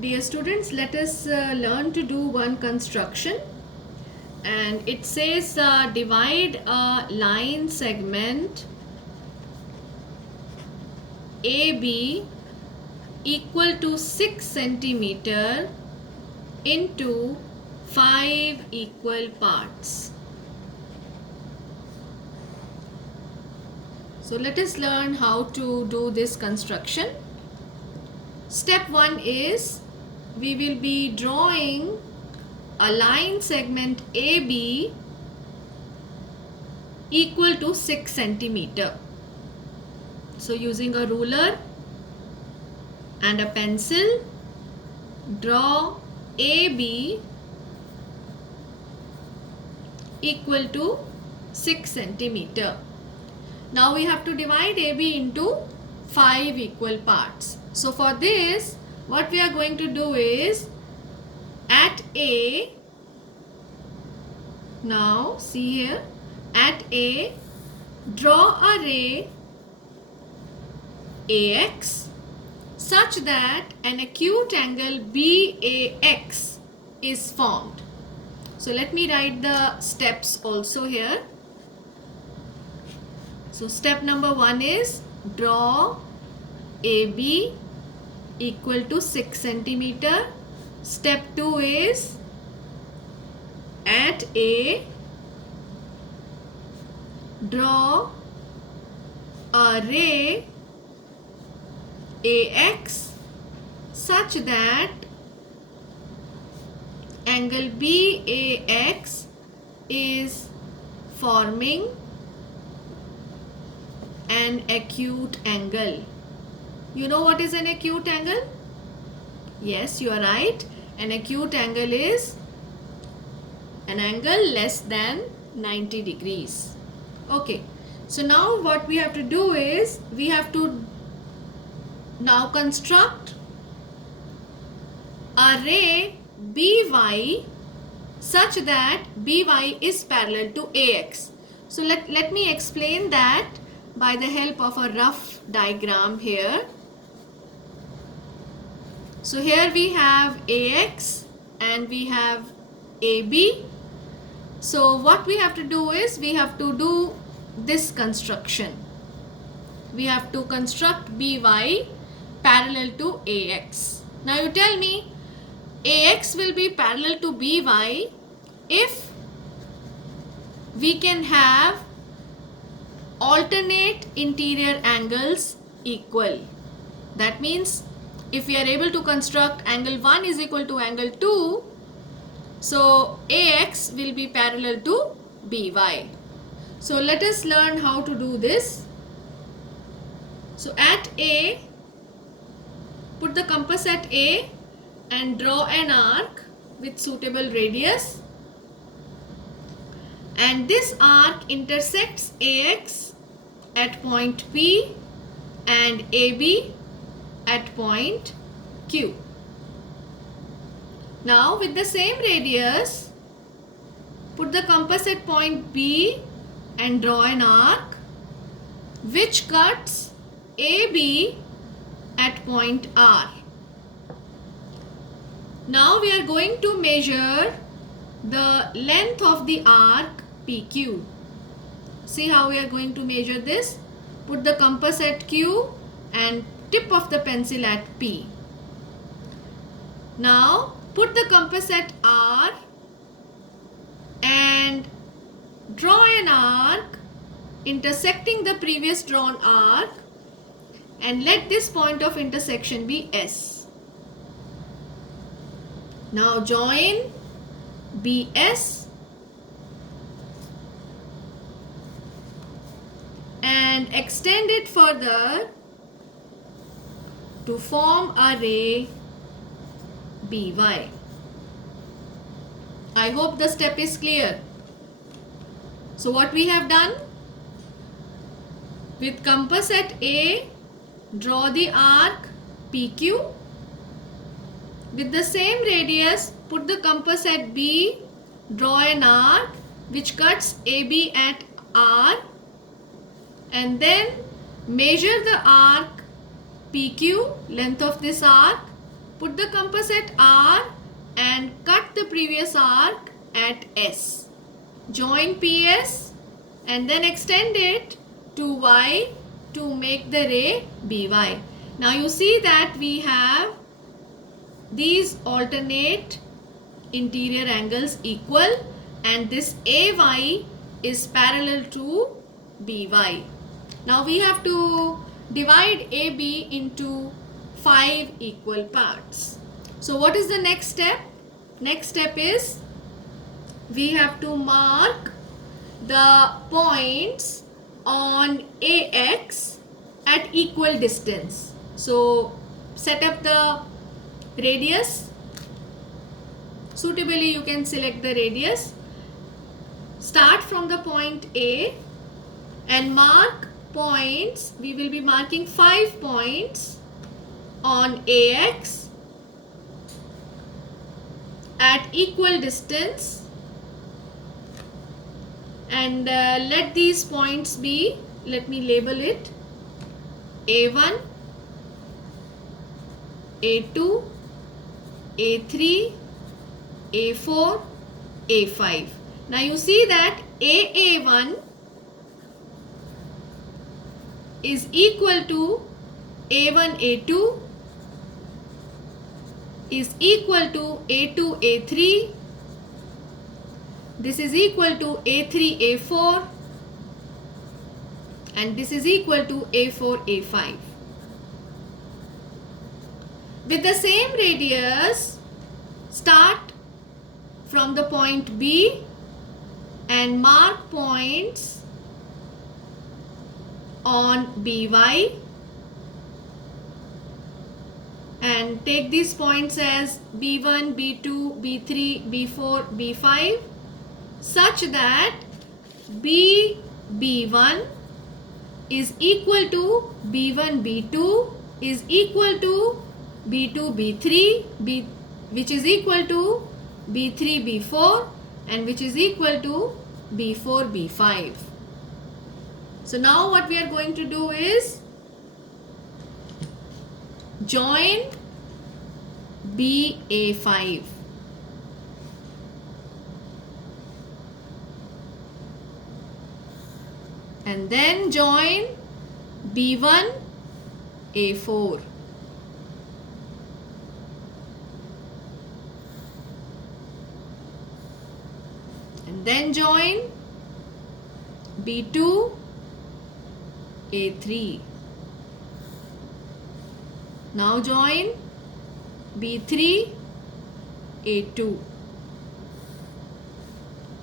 Dear students, let us learn to do one construction, and it says divide a line segment AB equal to 6 centimeter into 5 equal parts. So let us learn how to do this construction. Step 1 is we will be drawing a line segment AB equal to 6 centimeter. So using a ruler and a pencil, draw AB equal to 6 centimeter. Now we have to divide AB into 5 equal parts. So for this, what we are going to do is at A, now see here, at A, draw a ray AX such that an acute angle BAX is formed. So let me write the steps also here. So step number 1 is draw AB equal to 6 centimeter. Step 2 is at A, draw a ray AX such that angle BAX is forming an acute angle. You know what is an acute angle? Yes, you are right. An acute angle is an angle less than 90 degrees. Okay. So now what we have to do is we have to now construct a ray BY such that BY is parallel to AX. So let me explain that by the help of a rough diagram here. So here we have AX and we have AB. So what we have to do is we have to do this construction. We have to construct BY parallel to AX. Now you tell me, AX will be parallel to BY if we can have alternate interior angles equal. That means if we are able to construct angle 1 is equal to angle 2, so AX will be parallel to BY. So let us learn how to do this. So at A, put the compass at A and draw an arc with suitable radius, and this arc intersects AX at point P and AB at point Q. Now with the same radius, put the compass at point B and draw an arc which cuts AB at point R. Now we are going to measure the length of the arc PQ. See how we are going to measure this? Put the compass at Q and tip of the pencil at P. Now put the compass at R and draw an arc intersecting the previous drawn arc, and let this point of intersection be S. Now join BS and extend it further to form a ray BY. I hope the step is clear. So what we have done? With compass at A, draw the arc PQ. With the same radius, put the compass at B, draw an arc which cuts AB at R, and then measure the arc PQ, length of this arc, Put the compass at R and cut the previous arc at S. Join PS and then extend it to Y to make the ray BY. Now you see that we have these alternate interior angles equal, and this AY is parallel to BY. Now we have to divide AB into 5 equal parts. So what is the next step? Next step is we have to mark the points on AX at equal distance. So set up the radius. Suitably you can select the radius. Start from the point A and mark points. We will be marking 5 points on AX at equal distance, and let these points be, let me label it A1, A2, A3, A4, A5. Now you see that AA1 is equal to A1, A2 is equal to A2, A3. This is equal to A3, A4, and this is equal to A4, A5. With the same radius, start from the point B and mark points on BY and take these points as B1, B2, B3, B4, B5 such that B1 is equal to B1, B2 is equal to B2, B3, which is equal to B3, B4 and which is equal to B4, B5. So now what we are going to do is join BA5. And then join B1, A4. And then join B2, A3. Now join B3, A2.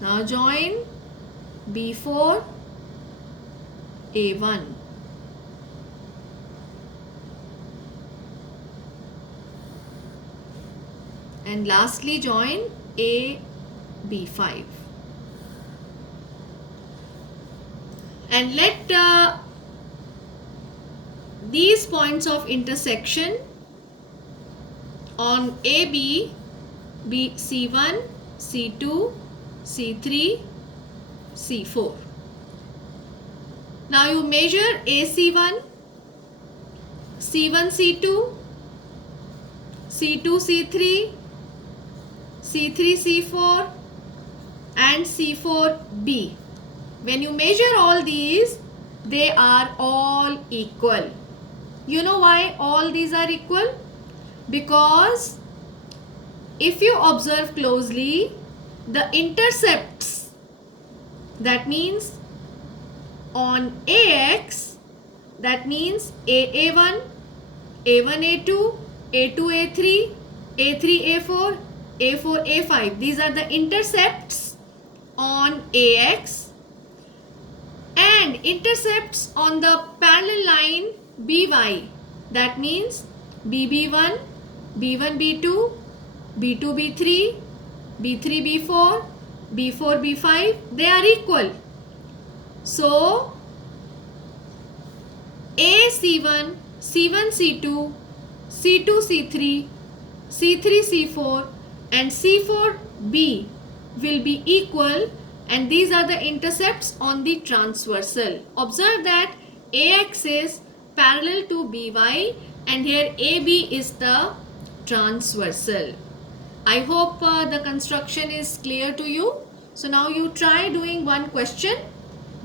Now join B4, A1. And lastly join AB5. And let these points of intersection on AB be C1, C2, C3, C4. Now you measure AC1, C1, C2, C2, C3, C3, C4 and C4B. When you measure all these, they are all equal. You know why all these are equal? Because if you observe closely, the intercepts, that means on AX, that means AA1, A1, A2, A2, A3, A3, A4, A4, A5. These are the intercepts on AX, and intercepts on the parallel line BY. That means BB1, B1, B2, B2, B3, B3, B4, B4, B5, they are equal. So AC1, C1, C2, C2, C3, C3, C4 and C4B will be equal, and these are the intercepts on the transversal. Observe that AX is parallel to BY and here AB is the transversal. I hope the construction is clear to you. So now you try doing one question.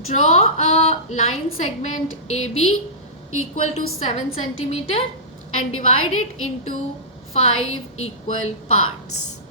Draw a line segment AB equal to 7 centimeter and divide it into 5 equal parts.